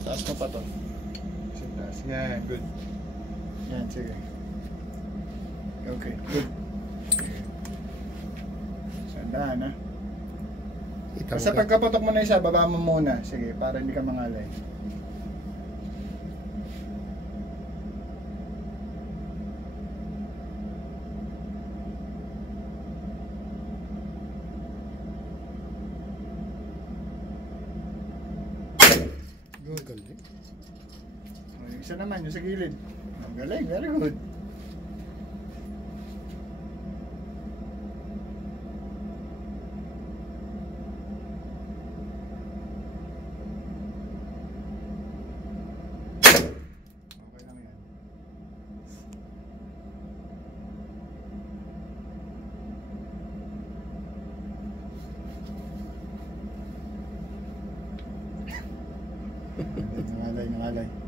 Taas mo pa to. Sa taas. Yan, good. Yan, sige. Okay, good. Sandaan, ha? Basta pagkapatok mo na isa, baba mo muna. Sige, para hindi ka mangalay. Good. Galing. Isa naman, yung sa gilid. Ang galing, very good. Okay lang yan. Nangalay.